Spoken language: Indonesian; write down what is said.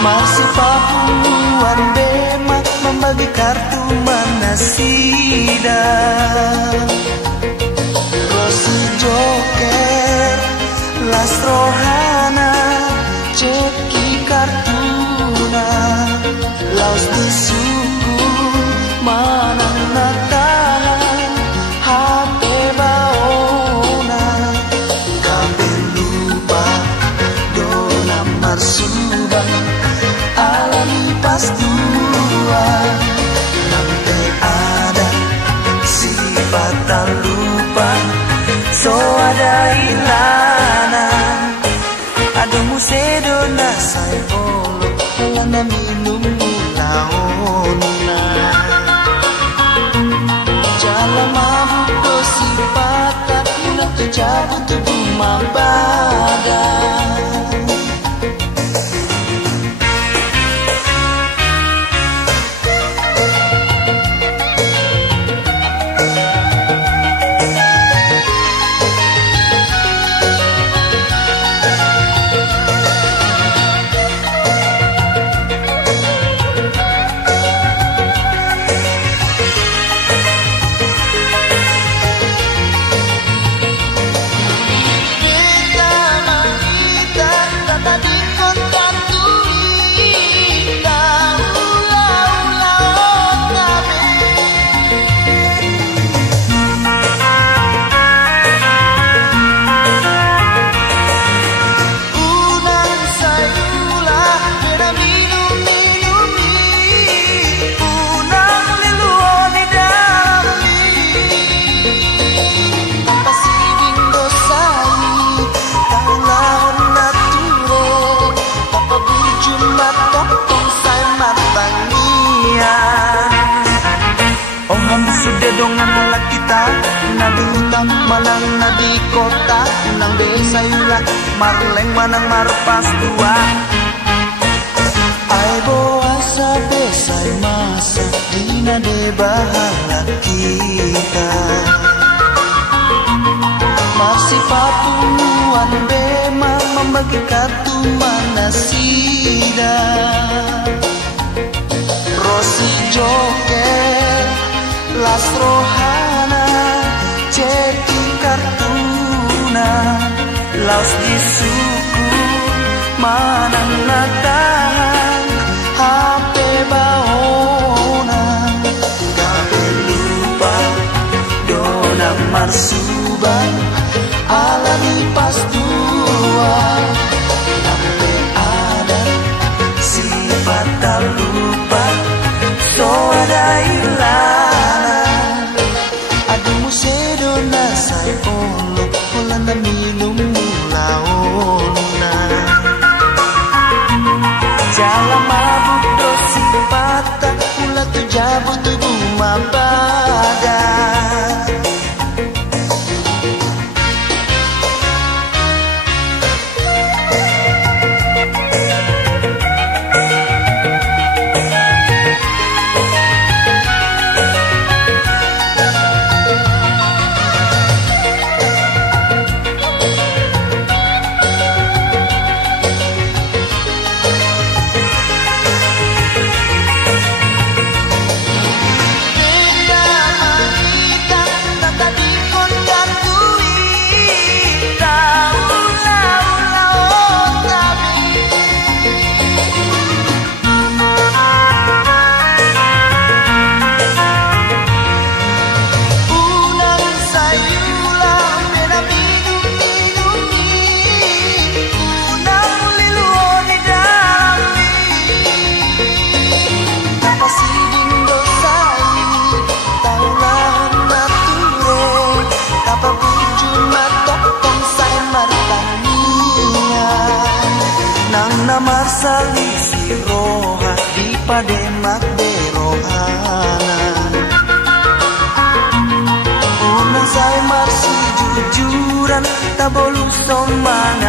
Masih Papuan Demak membagi kartu mana sida. Rosi Joker, Las Rohana, ceki kartuna, Laos di suku mana natahan, HP baona, kabel lupa dona marsubang. Alami pas dua nanti ada sifat tak lupa, so ada ilana. Aduh musedo na say bolo wala na minum laona. Jala mabuk do sifat tak mula terjabut tubuh mabada. Sudah dongan halak kita nadi hutan malang nadi kota nang desa yulah marleng manang marpas dua. Ai boa sabe sai masa dina de bahala kita. Masih Papuan Demak membagi kartu mana sida. Rosi Joker, Las Rohana, ceki kartuna, Laos di suku mana natahan, HP baona, kabel lupa dona marsubang, alami pas dua, sampai ada sifat tak lupa, so ada ilana. Aduh musedo na say olo wala na minum laona. Jala mabuk do sipata pula tu jabut tubuh mabada. pademak berohana. Unang saya marsi jujuran tabolu soman